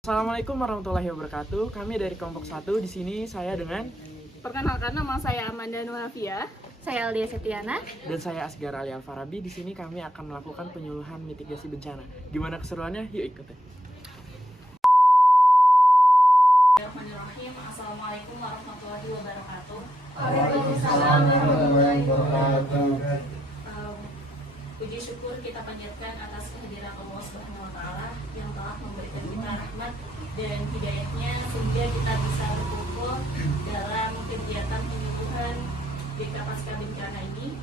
Assalamualaikum warahmatullahi wabarakatuh. Kami dari kelompok 1. Di sini saya dengan Perkenalkan, nama saya Amanda Nurafia. Saya Alia Setiana. dan saya Asgar Ali Alfarabi. Di sini kami akan melakukan penyuluhan mitigasi bencana. Gimana keseruannya? Yuk ikutin. Bismillahirrahmanirrahim. Assalamualaikum warahmatullahi wabarakatuh. Waalaikumsalam warahmatullahi wabarakatuh. Puji syukur kita panjatkan atas kehadiran Allah Subhanahu wa Ta'ala yang telah memberikan kita rahmat dan hidayahnya sehingga kita bisa berkumpul dalam kegiatan penyuluhan Deka Pasca Bencana ini.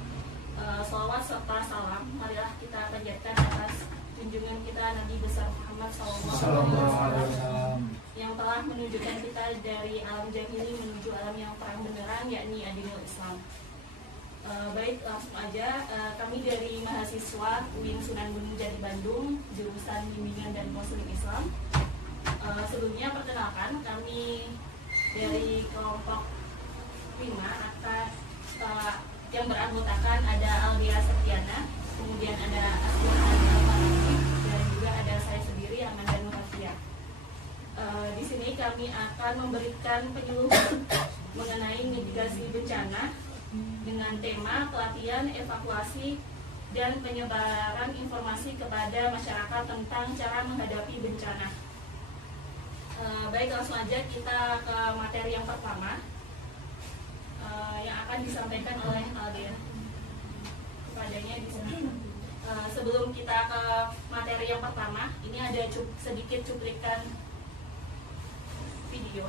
Shalawat serta salam marilah kita panjatkan atas junjungan kita Nabi besar Muhammad SAW yang telah menunjukkan kita dari alam jahili menuju alam yang terang beneran, yakni adilul Islam. Baik, langsung aja. Kami dari mahasiswa UIN Sunan Gunung Jati Bandung, jurusan Bimbingan dan Konseling Islam. Sebelumnya perkenalkan, kami dari kelompok 5 atas yang beranggotakan ada Alia Setiana, kemudian ada Asgar Ali Alfarabi, dan juga ada saya sendiri Amanda Nurafia. Di sini kami akan memberikan penyuluhan mengenai mitigasi bencana dengan tema pelatihan, evakuasi, dan penyebaran informasi kepada masyarakat tentang cara menghadapi bencana. Baik, langsung aja kita ke materi yang pertama yang akan disampaikan oleh Aldia. Kepadanya di sini. Sebelum kita ke materi yang pertama, ini ada sedikit cuplikan video.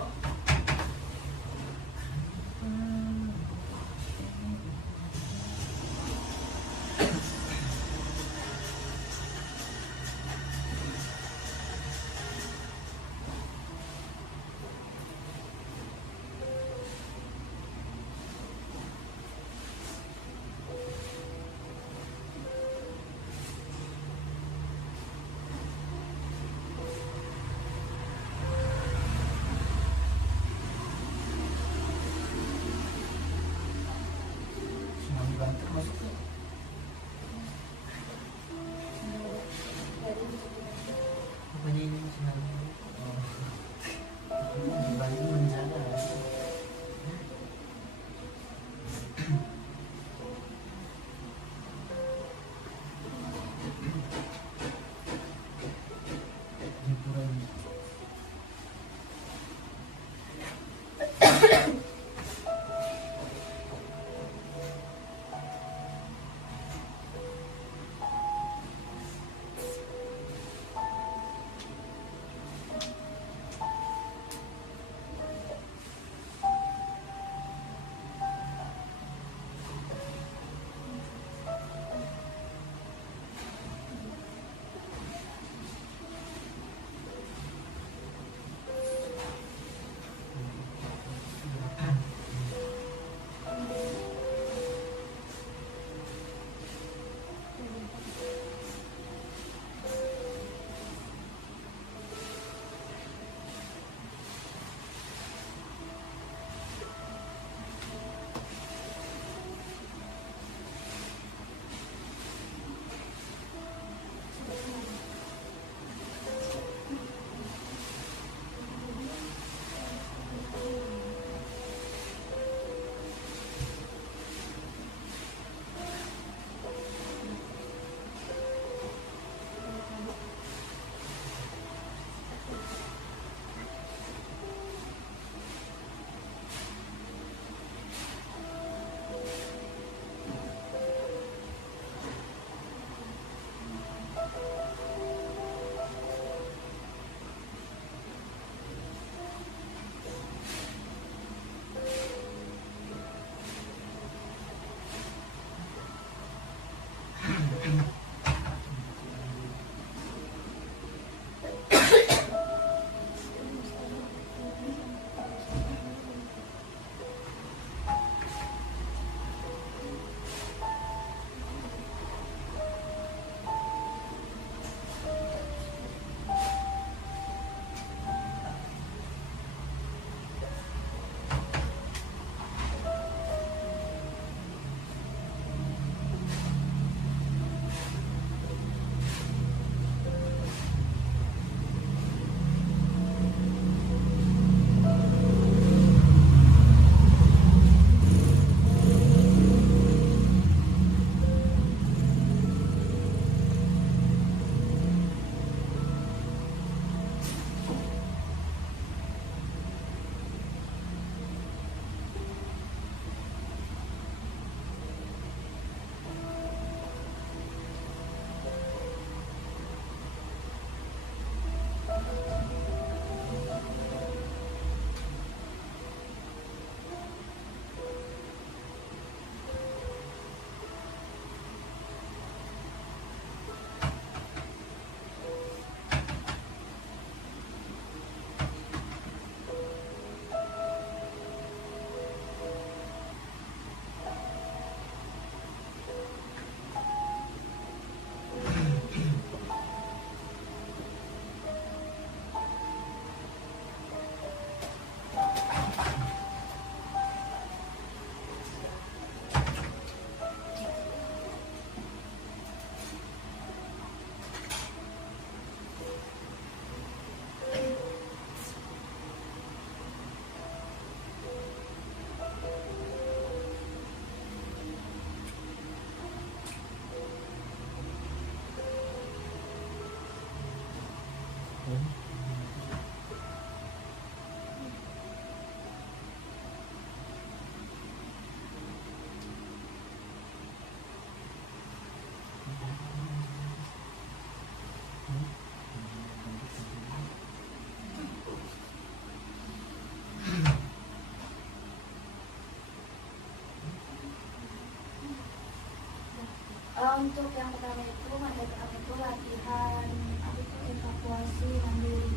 Untuk yang pertama itu, materi pertama itu latihan apa itu evakuasi mandiri.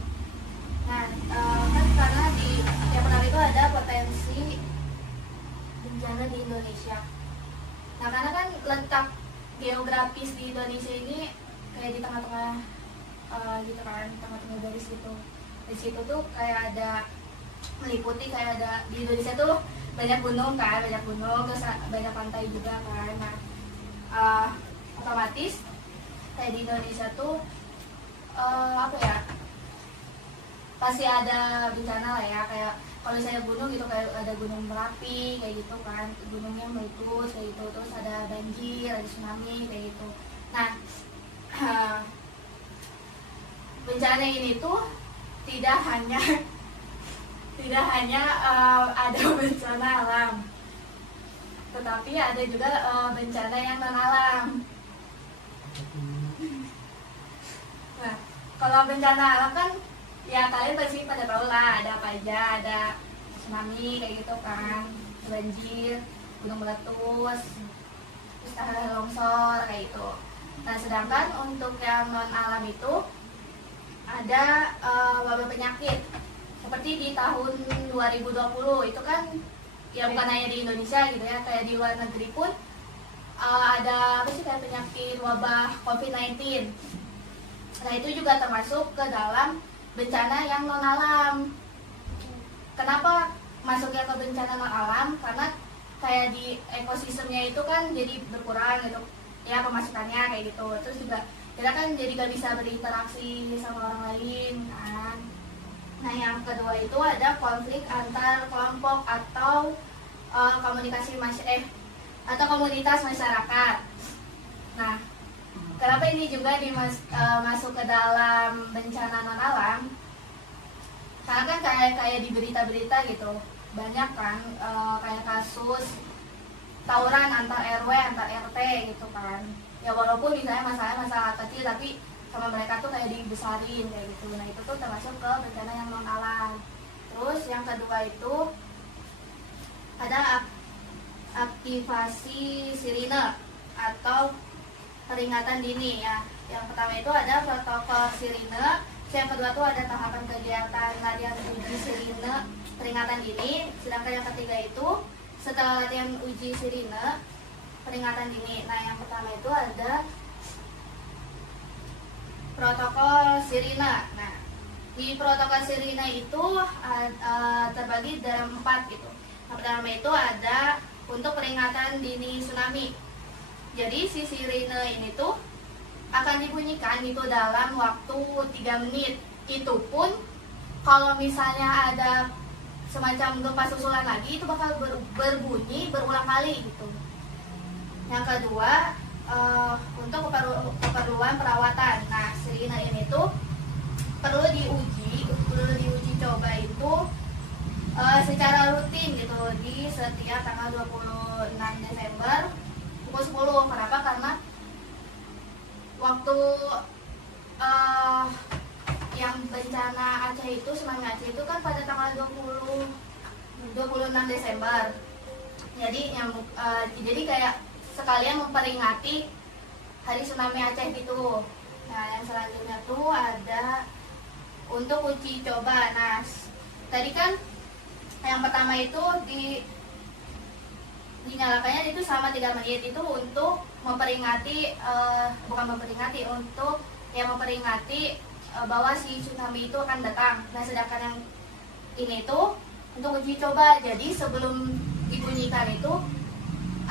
Nah, kan karena di yang pertama itu ada potensi bencana di Indonesia. Nah, karena kan letak geografis di Indonesia ini kayak di tengah-tengah gitu kan, tengah-tengah garis gitu. Di situ tuh kayak ada meliputi kayak ada di Indonesia tuh banyak gunung kan, terus banyak pantai juga kan. Nah, otomatis kayak di Indonesia tuh apa ya, pasti ada bencana lah ya, kayak kalau misalnya gunung gitu kayak ada gunung Merapi kayak gitu kan, gunungnya meletus kayak gitu, terus ada banjir, ada tsunami kayak gitu. Nah, bencana ini tuh tidak hanya ada bencana alam, tetapi ada juga bencana yang non alam. Nah, kalau bencana alam kan ya kalian pasti pada tahu lah, ada apa aja, ada tsunami kayak gitu kan, banjir, gunung meletus, terus ada longsor kayak gitu. Nah, sedangkan untuk yang non alam itu ada wabah penyakit seperti di tahun 2020 itu kan ya, bukan hanya di Indonesia gitu ya, kayak di luar negeri pun ada apa sih, kayak penyakit wabah COVID-19. Nah, itu juga termasuk ke dalam bencana yang non alam. Kenapa masuknya ke bencana non alam? Karena kayak di ekosistemnya itu kan jadi berkurang gitu ya pemasukannya kayak gitu. Terus juga kita kan jadi gak bisa berinteraksi sama orang lain kan. Nah, yang kedua itu ada konflik antar kelompok atau atau komunitas masyarakat. Nah, kenapa ini juga masuk ke dalam bencana non alam? Karena kan kayak di berita-berita gitu banyak kan kayak kasus tawuran antar RW, antar RT gitu kan. Ya walaupun misalnya masalah kecil, tapi sama mereka tuh kayak dibesarin kayak gitu. Nah, itu tuh termasuk ke bencana yang non alam. Terus yang kedua itu ada aktivasi sirine atau peringatan dini ya. Yang pertama itu ada protokol sirine. Yang kedua tuh ada tahapan kegiatan latihan uji sirine peringatan dini. Sedangkan yang ketiga itu setelah latihan uji sirine peringatan dini. Nah, yang pertama itu ada protokol sirine. Nah, di protokol sirine itu terbagi dalam 4 gitu. Yang pertama itu ada untuk peringatan dini tsunami. Jadi si sirine ini tuh akan dibunyikan itu dalam waktu 3 menit. Itu pun kalau misalnya ada semacam gempa susulan lagi, itu bakal berbunyi berulang kali gitu. Yang kedua untuk keperluan perawatan. Nah, sirine ini tuh perlu diuji coba itu secara rutin gitu di setiap tanggal 26 Desember pukul 10. Kenapa? Karena waktu yang bencana Aceh itu, tsunami Aceh itu kan pada tanggal 26 Desember. Jadi kayak sekalian memperingati hari tsunami Aceh gitu. Nah, yang selanjutnya tuh ada untuk uji coba. Nah, tadi kan yang pertama itu dinyalakannya itu selama 3 menit itu untuk memperingati memperingati bahwa si tsunami itu akan datang. Nah, sedangkan yang ini tuh untuk uji coba. Jadi sebelum dibunyikan itu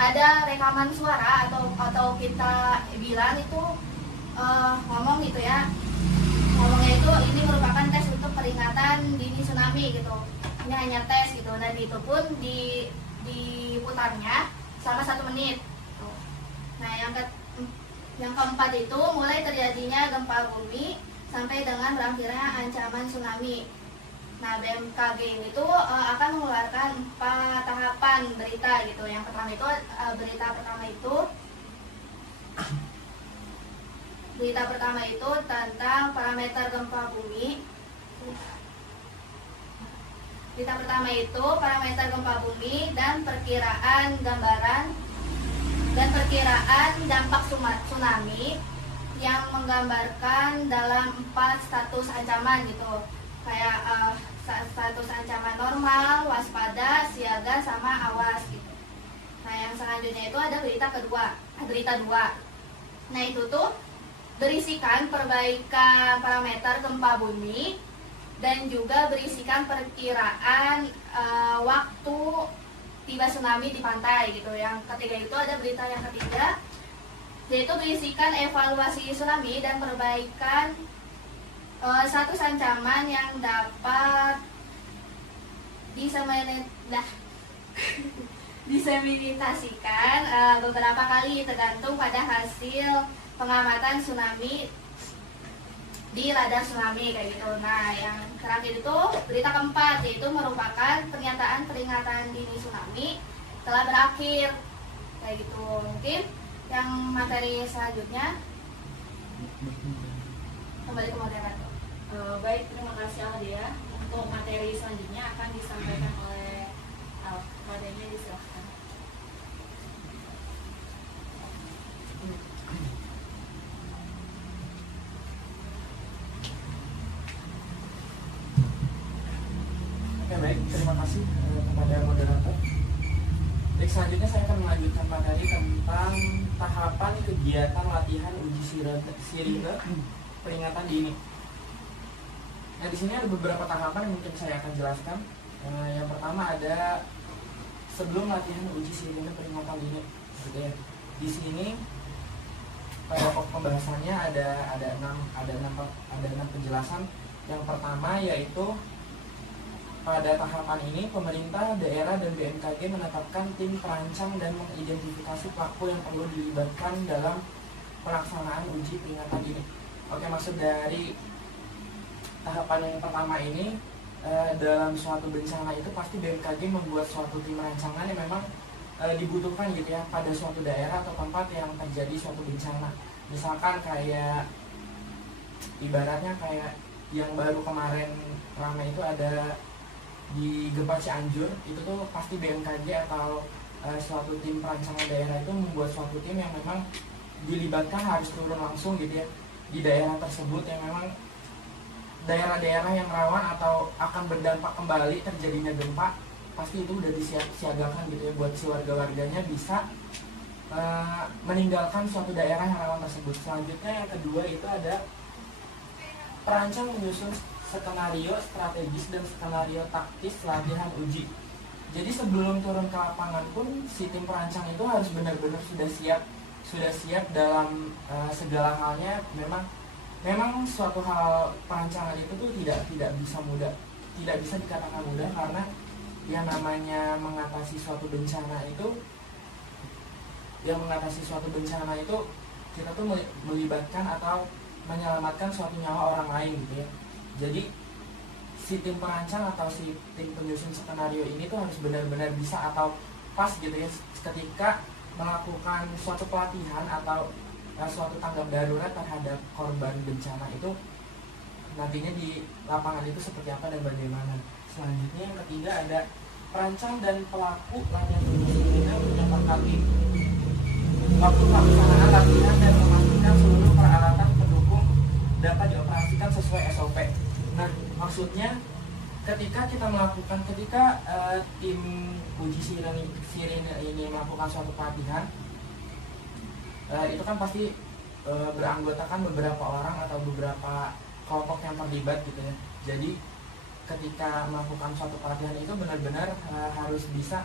ada rekaman suara atau kita bilang itu ngomong gitu ya. Ngomongnya itu ini merupakan tes untuk peringatan dini tsunami gitu. Ini hanya tes gitu. Dan itu pun diputarnya selama 1 menit. Nah, yang keempat itu mulai terjadinya gempa bumi sampai dengan berakhirnya ancaman tsunami. Nah, BMKG ini tuh akan mengeluarkan 4 tahapan berita gitu. Yang pertama itu berita pertama itu tentang parameter gempa bumi. Berita pertama itu parameter gempa bumi dan perkiraan gambaran dan perkiraan dampak tsunami yang menggambarkan dalam 4 status ancaman gitu, kayak status ancaman normal, waspada, siaga, sama awas gitu. Nah yang selanjutnya itu ada berita 2. Nah itu tuh berisikan perbaikan parameter gempa bumi dan juga berisikan perkiraan waktu tiba tsunami di pantai gitu. Yang ketiga itu ada berita yang ketiga, yaitu berisikan evaluasi tsunami dan perbaikan status ancaman yang dapat diseminitasikan beberapa kali tergantung pada hasil pengamatan tsunami di radar tsunami kayak gitu. Nah yang terakhir itu berita keempat, yaitu merupakan pernyataan peringatan dini tsunami telah berakhir kayak gitu. Mungkin yang materi selanjutnya kembali ke moderator. Baik, terima kasih Aldia. Untuk materi selanjutnya akan disampaikan oleh Aldia, disilahkan. Oke, baik, terima kasih kepada moderator. Baik, selanjutnya saya akan melanjutkan materi tentang tahapan kegiatan latihan uji sirine peringatan dini. Nah, di sini ada beberapa tahapan yang mungkin saya akan jelaskan. Yang pertama ada sebelum latihan uji sirine peringatan dini. Gitu ya. Di sini pada pokok pembahasannya ada 6 penjelasan. Yang pertama yaitu pada tahapan ini, pemerintah, daerah, dan BMKG menetapkan tim perancang dan mengidentifikasi pelaku yang perlu dilibatkan dalam pelaksanaan uji peringatan dini. Oke, maksud dari tahapan yang pertama ini, dalam suatu bencana itu pasti BMKG membuat suatu tim rancangan yang memang dibutuhkan gitu ya pada suatu daerah atau tempat yang terjadi suatu bencana. Misalkan kayak ibaratnya kayak yang baru kemarin ramai itu ada di gempa Cianjur, itu tuh pasti BMKG atau suatu tim perancangan daerah itu membuat suatu tim yang memang dilibatkan harus turun langsung gitu ya di daerah tersebut, yang memang daerah-daerah yang rawan atau akan berdampak kembali terjadinya gempa, pasti itu udah disiagakan gitu ya buat si warga-warganya bisa meninggalkan suatu daerah yang rawan tersebut. Selanjutnya yang kedua itu ada perancang menyusun skenario strategis dan skenario taktis latihan uji. Jadi sebelum turun ke lapangan pun si tim perancang itu harus benar-benar sudah siap dalam segala halnya. Memang suatu hal perancangan itu tuh tidak bisa mudah, tidak bisa dikatakan mudah, karena yang namanya mengatasi suatu bencana itu kita tuh melibatkan atau menyelamatkan suatu nyawa orang lain gitu ya. Jadi si tim perancang atau si tim penyusun skenario ini tuh harus benar-benar bisa atau pas gitu ya ketika melakukan suatu pelatihan atau suatu tanggap darurat terhadap korban bencana itu nantinya di lapangan itu seperti apa dan bagaimana. Selanjutnya yang ketiga ada perancang dan pelaku latihan uji sirine menyepakati waktu pelaksanaan latihan dan memastikan seluruh peralatan pendukung dapat dioperasikan sesuai SOP. Nah, maksudnya ketika tim uji sirine ini melakukan suatu pelatihan, itu kan pasti beranggotakan beberapa orang atau beberapa kelompok yang terlibat gitu ya. Jadi ketika melakukan suatu pelatihan itu benar-benar harus bisa,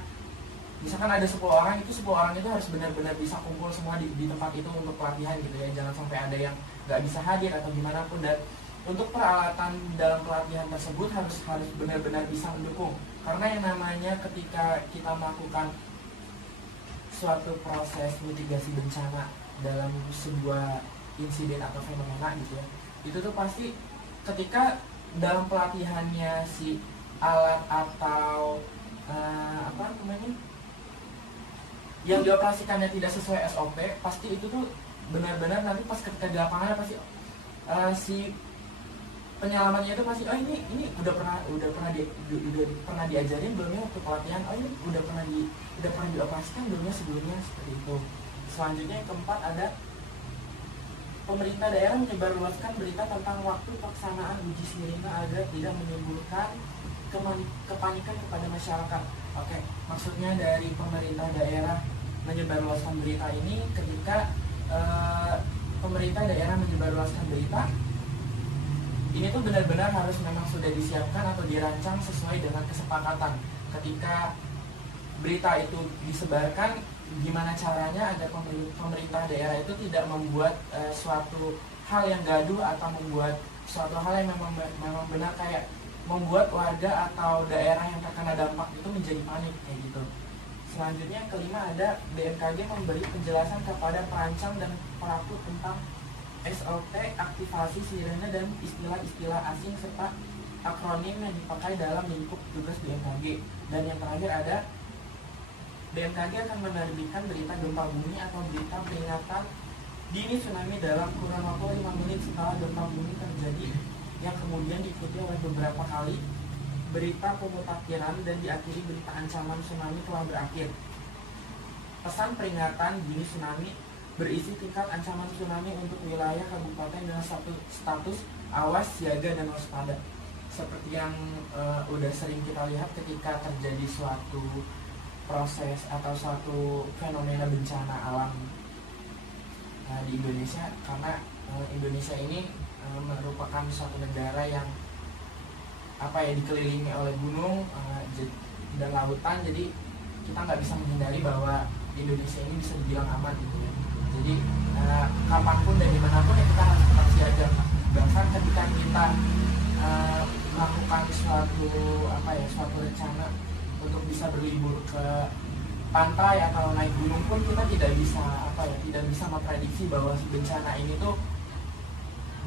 misalkan ada 10 orang, itu 10 orang itu harus benar-benar bisa kumpul semua di tempat itu untuk pelatihan gitu ya. Jangan sampai ada yang nggak bisa hadir atau gimana pun. Dan untuk peralatan dalam pelatihan tersebut harus benar-benar bisa mendukung, karena yang namanya ketika kita melakukan suatu proses mitigasi bencana dalam sebuah insiden atau fenomena gitu ya, itu tuh pasti ketika dalam pelatihannya si alat atau yang dioperasikannya tidak sesuai SOP, pasti itu tuh benar-benar nanti pas ketika di lapangan pasti si penyelamannya itu pasti ini udah pernah diajarin belum ya waktu pelatihan, ini udah pernah dioperasikan belum ya sebelumnya, seperti itu. Selanjutnya yang keempat ada pemerintah daerah menyebarluaskan berita tentang waktu pelaksanaan uji sirine agar tidak menimbulkan kepanikan kepada masyarakat. Oke, maksudnya dari pemerintah daerah menyebarluaskan berita ini ketika pemerintah daerah menyebarluaskan berita ini tuh benar-benar harus memang sudah disiapkan atau dirancang sesuai dengan kesepakatan. Ketika berita itu disebarkan, gimana caranya agar pemerintah daerah itu tidak membuat suatu hal yang gaduh atau membuat suatu hal yang memang benar kayak membuat warga atau daerah yang terkena dampak itu menjadi panik kayak gitu. Selanjutnya yang kelima ada BMKG memberi penjelasan kepada perancang dan pelaku tentang SOP, aktivasi sirene dan istilah-istilah asing serta akronim yang dipakai dalam lingkup tugas BMKG. Dan yang terakhir ada BMKG akan menerbitkan berita gempa bumi atau berita peringatan dini tsunami dalam kurun waktu 5 menit setelah gempa bumi terjadi, yang kemudian diikuti oleh beberapa kali berita pemutakhiran dan diakhiri berita ancaman tsunami telah berakhir. Pesan peringatan dini tsunami berisi tingkat ancaman tsunami untuk wilayah kabupaten dengan status awas, siaga, dan waspada. Seperti yang udah sering kita lihat ketika terjadi suatu proses atau suatu fenomena bencana alam di Indonesia, karena Indonesia ini merupakan suatu negara yang dikelilingi oleh gunung dan lautan, jadi kita nggak bisa menghindari bahwa Indonesia ini bisa dibilang aman gitu ya. Jadi kapanpun dan dimanapun ya kita harus tetap siaga. Bahkan ketika kita melakukan suatu rencana untuk bisa berlibur ke pantai atau naik gunung pun kita tidak bisa memprediksi bahwa bencana ini tuh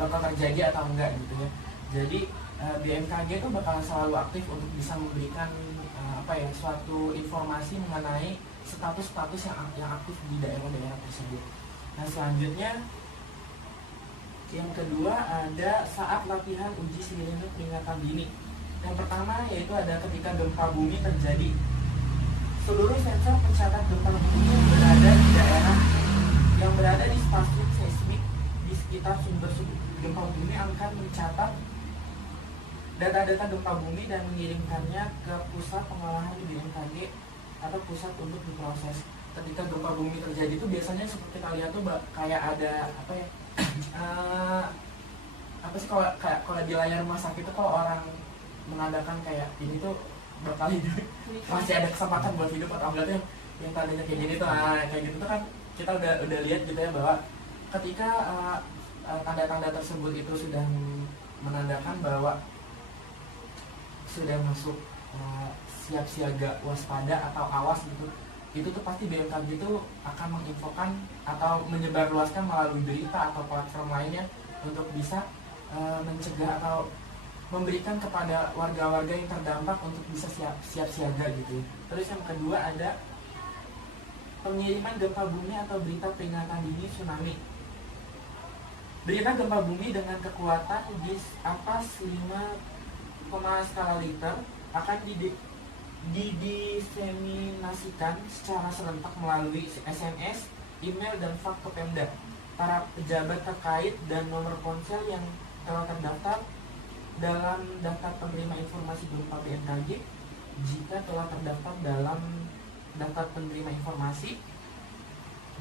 bakal terjadi atau enggak gitu ya. Jadi BMKG itu bakal selalu aktif untuk bisa memberikan suatu informasi mengenai status-status yang aktif di daerah-daerah tersebut. Nah, selanjutnya yang kedua ada saat latihan uji sirine peringatan dini. Yang pertama yaitu ada ketika gempa bumi terjadi. Seluruh sensor pencatat gempa bumi yang berada di stasiun seismik di sekitar sumber gempa bumi akan mencatat data-data gempa bumi dan mengirimkannya ke pusat pengolahan BMKG atau pusat untuk diproses. Ketika gempa bumi terjadi itu biasanya seperti kita lihat tuh kayak ada kalau di layar rumah sakit itu kalau orang mengadakan kayak ini tuh bakal hidup, masih ada kesempatan buat hidup atau enggak tuh yang tadinya kayak gini tuh kayak gitu tuh kan kita udah lihat gitu ya, bahwa ketika tanda-tanda tersebut itu sudah menandakan bahwa sudah masuk siap siaga, waspada atau awas gitu, itu tuh pasti BMKG itu akan menginfokan atau menyebarluaskan melalui berita atau platform lainnya untuk bisa mencegah atau memberikan kepada warga-warga yang terdampak untuk bisa siap siaga gitu. Terus yang kedua ada pengiriman gempa bumi atau berita peringatan dini tsunami. Berita gempa bumi dengan kekuatan di atas 5, skala Richter akan didiseminasikan secara serentak melalui SMS, email, dan fax ke Pemda, para pejabat terkait, dan nomor ponsel yang telah terdaftar dalam daftar penerima informasi gempa BMKG. Jika telah terdaftar dalam daftar penerima informasi,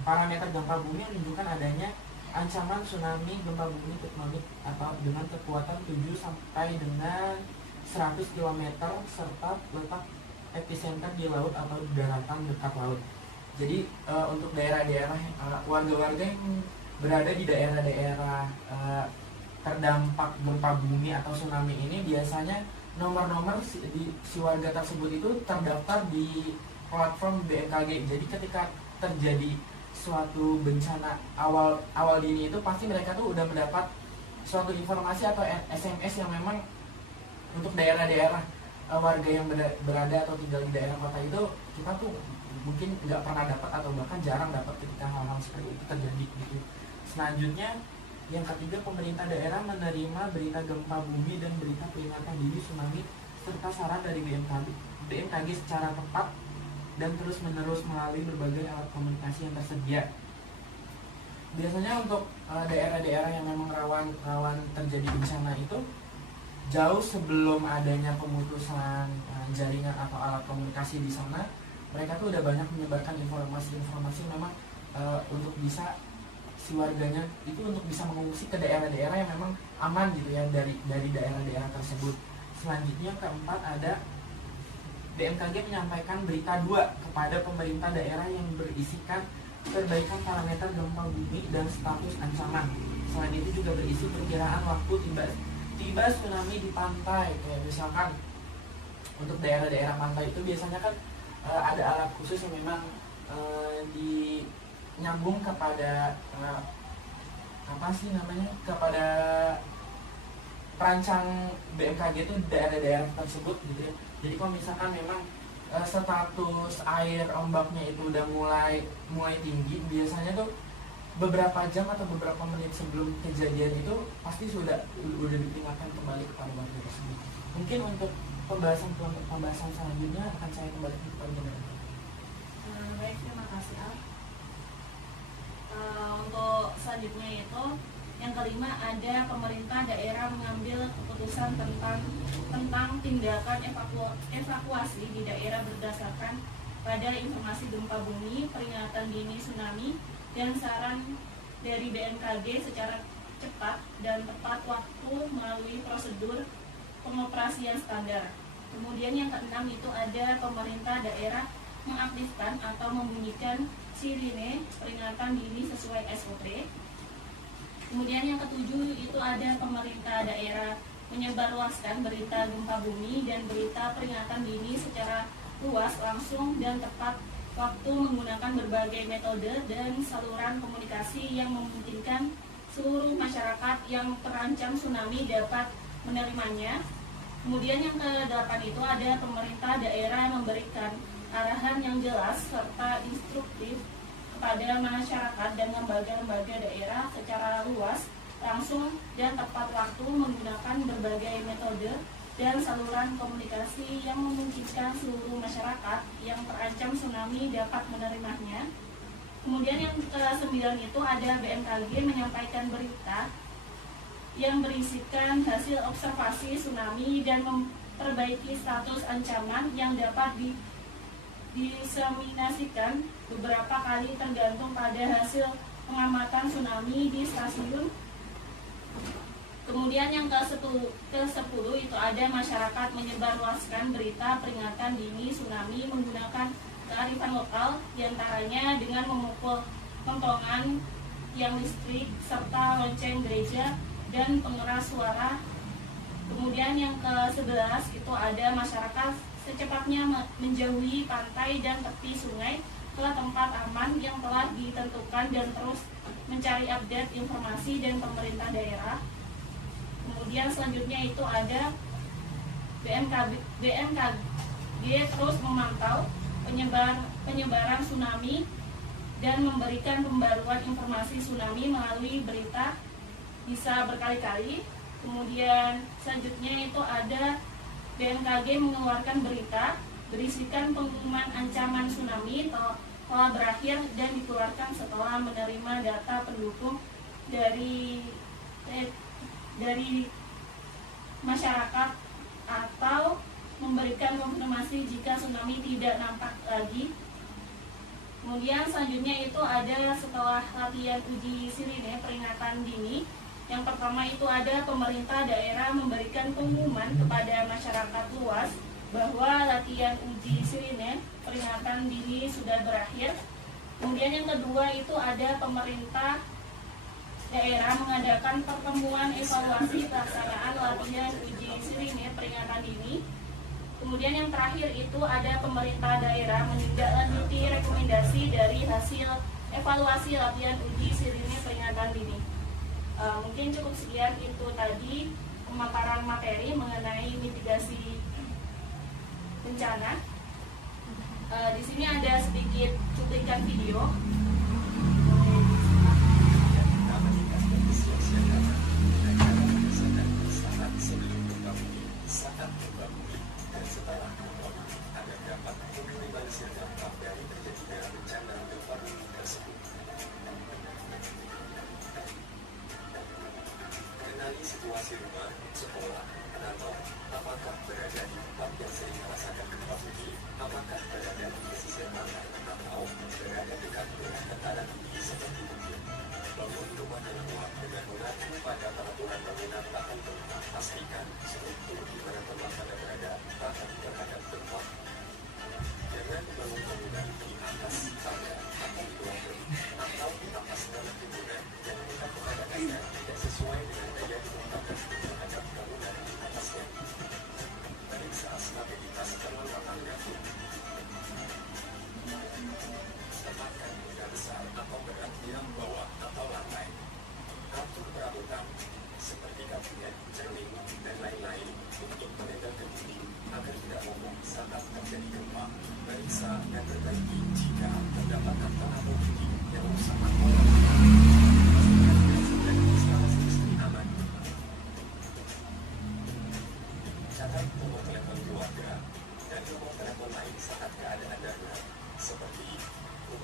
parameter gempa bumi menunjukkan adanya ancaman tsunami gempa bumi tektonik atau dengan kekuatan 7 sampai dengan 100 km serta letak epicenter di laut atau di daratan dekat laut. Jadi untuk daerah-daerah warga-warga yang berada di daerah-daerah terdampak gempa bumi atau tsunami ini, biasanya nomor-nomor si warga tersebut itu terdaftar di platform BMKG. Jadi ketika terjadi suatu bencana awal dini itu pasti mereka tuh udah mendapat suatu informasi atau SMS yang memang untuk daerah-daerah warga yang berada atau tinggal di daerah kota itu, kita tuh mungkin nggak pernah dapat atau bahkan jarang dapat ketika hal-hal seperti itu terjadi gitu. Selanjutnya yang ketiga, pemerintah daerah menerima berita gempa bumi dan berita peringatan dini tsunami serta saran dari BMKG secara tepat dan terus-menerus melalui berbagai alat komunikasi yang tersedia. biasanya untuk daerah-daerah yang memang rawan terjadi bencana itu jauh sebelum adanya pemutusan jaringan atau alat komunikasi di sana, mereka tuh udah banyak menyebarkan informasi-informasi memang untuk bisa si warganya itu untuk bisa mengungsi ke daerah-daerah yang memang aman gitu ya dari daerah-daerah tersebut. Selanjutnya keempat ada BMKG menyampaikan berita 2 kepada pemerintah daerah yang berisikan perbaikan parameter gempa bumi dan status ancaman. Selain itu juga berisi perkiraan waktu tiba tsunami di pantai. Kayak misalkan untuk daerah-daerah pantai itu biasanya kan ada alat khusus yang memang nyambung kepada kepada perancang BMKG itu daerah-daerah tersebut gitu ya. Jadi kalau misalkan memang status air ombaknya itu udah mulai tinggi, biasanya tuh beberapa jam atau beberapa menit sebelum kejadian itu pasti udah diperingatkan kembali kepada warga tersebut. Mungkin untuk pembahasan selanjutnya akan saya kembali kepada Jenderal. Baik, terima kasih Al. Untuk selanjutnya itu yang kelima ada pemerintah daerah mengambil keputusan tentang tindakan evakuasi di daerah berdasarkan pada informasi gempa bumi, peringatan dini tsunami, dan saran dari BMKG secara cepat dan tepat waktu melalui prosedur pengoperasian standar. Kemudian yang keenam itu ada pemerintah daerah mengaktifkan atau membunyikan sirine peringatan dini sesuai SOP. Kemudian yang ketujuh itu ada pemerintah daerah menyebarluaskan berita gempa bumi dan berita peringatan dini secara luas, langsung, dan tepat waktu menggunakan berbagai metode dan saluran komunikasi yang memungkinkan seluruh masyarakat yang terancam tsunami dapat menerimanya. Kemudian yang ke-8 itu ada pemerintah daerah memberikan arahan yang jelas serta instruktif kepada masyarakat dan lembaga-lembaga daerah secara luas, langsung, dan tepat waktu menggunakan berbagai metode dan saluran komunikasi yang memungkinkan seluruh masyarakat yang terancam tsunami dapat menerimanya. Kemudian yang ke-9 itu ada BMKG menyampaikan berita yang berisikan hasil observasi tsunami dan memperbaiki status ancaman yang dapat diseminasikan beberapa kali tergantung pada hasil pengamatan tsunami di stasiun. Kemudian yang ke-10 itu ada masyarakat menyebarluaskan berita peringatan dini tsunami menggunakan kearifan lokal, diantaranya dengan memukul kentongan tiang listrik serta lonceng gereja dan pengeras suara. Kemudian yang ke-11 itu ada masyarakat secepatnya menjauhi pantai dan tepi sungai ke tempat aman yang telah ditentukan dan terus mencari update informasi dan pemerintah daerah. Kemudian selanjutnya itu ada BMKG terus memantau penyebaran tsunami dan memberikan pembaruan informasi tsunami melalui berita bisa berkali-kali. Kemudian selanjutnya itu ada BMKG mengeluarkan berita berisikan pengumuman ancaman tsunami telah berakhir dan dikeluarkan setelah menerima data pendukung dari masyarakat atau memberikan konfirmasi jika tsunami tidak nampak lagi. Kemudian selanjutnya itu ada setelah latihan uji sirine peringatan dini. Yang pertama itu ada pemerintah daerah memberikan pengumuman kepada masyarakat luas bahwa latihan uji sirine peringatan dini sudah berakhir. Kemudian yang kedua itu ada pemerintah daerah mengadakan pertemuan evaluasi pelaksanaan latihan uji sirine peringatan dini. Kemudian yang terakhir itu ada pemerintah daerah menindaklanjuti rekomendasi dari hasil evaluasi latihan uji sirine peringatan dini. Mungkin cukup sekian itu tadi pemaparan materi mengenai mitigasi bencana. Di sini ada sedikit cuplikan video.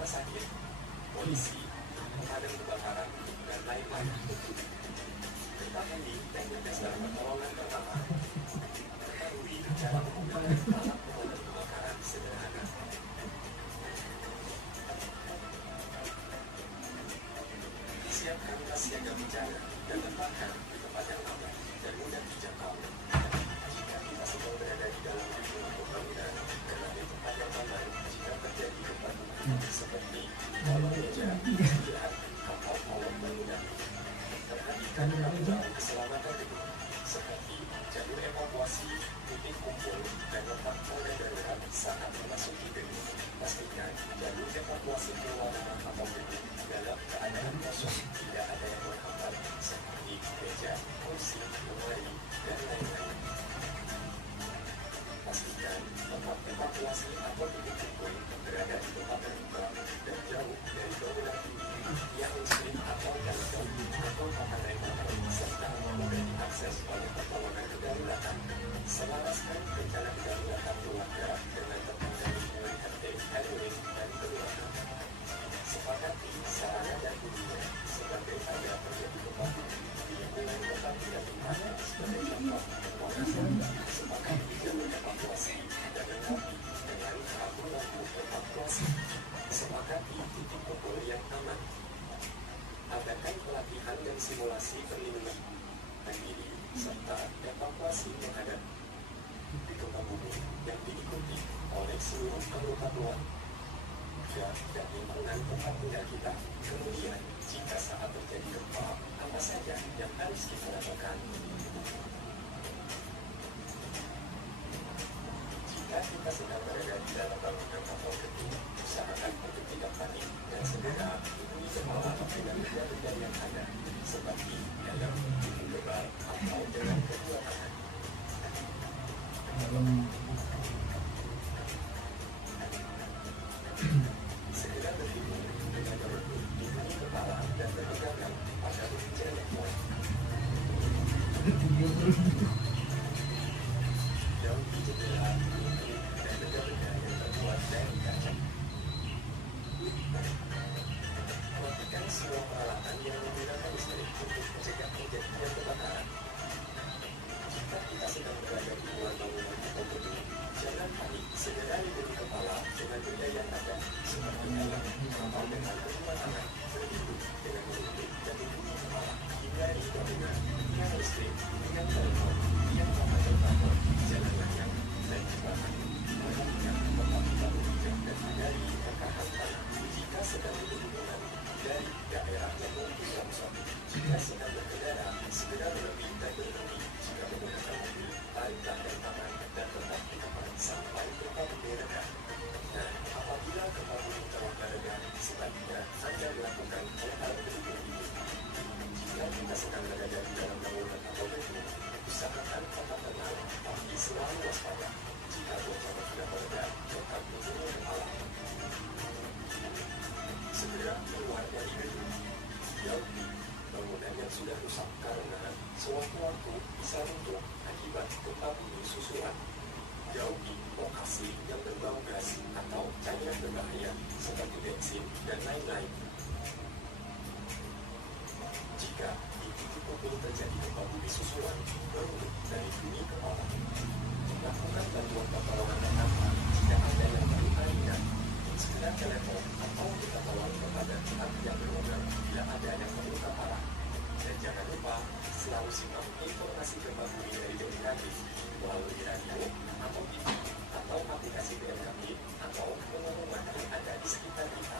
rumah sakit, polisi, pemadam kebakaran, dan lain-lain. Tetap ini teknik dalam pertolongan pertama. Ketahui cara menggunakan alat pemadam kebakaran sederhana. Siapkan tas siaga bencana dan letakkan di tempat yang aman dan mudah dijangkau. Jika kita sedang berada di dalam lingkungan pembangunan, karena di tempat yang aman jika terjadi gempa bumi seperti kolom meja, pilar, atau kolom bangunan. Perhatikan aturan keselamatan gedung seperti jalur evakuasi, titik kumpul, dan letak tanda darurat saat memasuki gedung. Pastikan jalur evakuasi keluar rumah atau gedung dalam keadaan kosong, tidak ada yang menghambat seperti meja, kursi, lemari, dan lain-lain. Pastikan tempat evakuasi atau titik kumpul berada di tempat terbuka dan jauh dari bangunan yang listrik atau telepon atau papan rempatan serta mudah diakses oleh pertolongan kedaruratan. Selaraskan rencana kedaruratan keluarga dengan tetangga lingkungan RT, RW, dan kelurahan. Sepakati sarana dan hunian sebagai tanda terjadi gempa bumi di lingkungan tempat tinggal ada sebagai contoh evakuasi. Sepakati jalur evakuasi dan lengkapi dengan lampu-lampu evakuasi. Sepakati titik kumpul yang aman. Adakan pelatihan dan simulasi perlindungan diri serta evakuasi menghadap gempa bumi yang diikuti oleh seluruh anggota keluarga dan lingkungan tempat tinggal kita. Kemudian, jika saat terjadi gempa, apa saja yang harus kita lakukan? Jika kita sedang berada di dalam bangunan atau gedung, usahakan untuk tidak panik dan segera hubungi kepala dengan benda-benda yang ada, seperti dalam pintu gerbang atau dengan kedua tangan. Segera berhubung dengan hubungi kepala dan berpegangan pada telepon. Jauhi jendela, pintu, dan benda-benda yang terbuat dari kaca. Matikan semua peralatan yang menggunakan listrik untuk mencegah terjadinya kebakaran. Jika kita sedang berada di luar bangunan atau gedung, jangan panik, segera lindungi kepala dengan benda yang ada, seperti helm atau dengan kedua tangan, berlindung dengan menutup dan lindungi kepala. Hindari bangunan, tiang listrik, dengan telepon, tiang papan ventilator, jalan layang, dan jembatan. Perhatikan tempat kita berpijak dan hindari rekahan tanah. Jika sedang berhubungan dari daerah yang mungkin longsor, jika sedang berkendara, segera berhenti dan berhenti. Jika menggunakan mobil, tariklah rem tangan dan tetap di depan sampai gempa bumi reda. Dan apabila gempa bumi telah mereda, sebaiknya Anda melakukan hal-hal berikut ini. Jika kita sedang berada di dalam bangunan atau gedung, usahakan tetap tenang, tapi selalu waspada. Jika goncangan sudah mereda, tetap menurunkan kepala. Segera keluar dari gedung. Jauhi bangunan yang sudah rusak karena sewaktu-waktu bisa runtuh akibat gempa bumi susulan. Jauhi lokasi yang berbau gas atau cairan berbahaya seperti bensin dan lain-lain. Jika di titik kumpul terjadi gempa bumi susulan, berunduk dari bumi kepala. Lakukan bantuan pertolongan pertama jika ada yang terluka ringan. Segera telepon atau minta tolong kepada pihak yang berwenang bila ada yang terluka parah. Dan jangan lupa selalu simak informasi gempa bumi dari BMKG melalui radio atau TV atau aplikasi BMKG atau pengumuman yang ada di sekitar kita.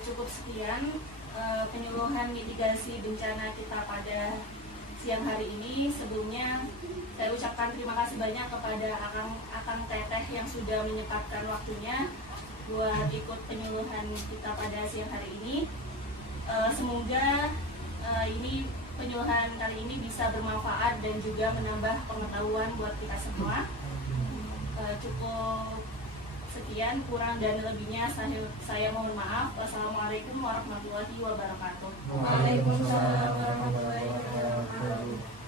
Cukup sekian penyuluhan mitigasi bencana kita pada siang hari ini. Sebelumnya saya ucapkan terima kasih banyak kepada Akang Teteh yang sudah menyempatkan waktunya buat ikut penyuluhan kita pada siang hari ini. Semoga ini penyuluhan kali ini bisa bermanfaat dan juga menambah pengetahuan buat kita semua. Cukup Sekian, kurang dan lebihnya saya mohon maaf. Wassalamualaikum warahmatullahi wabarakatuh. Waalaikumsalam warahmatullahi wabarakatuh.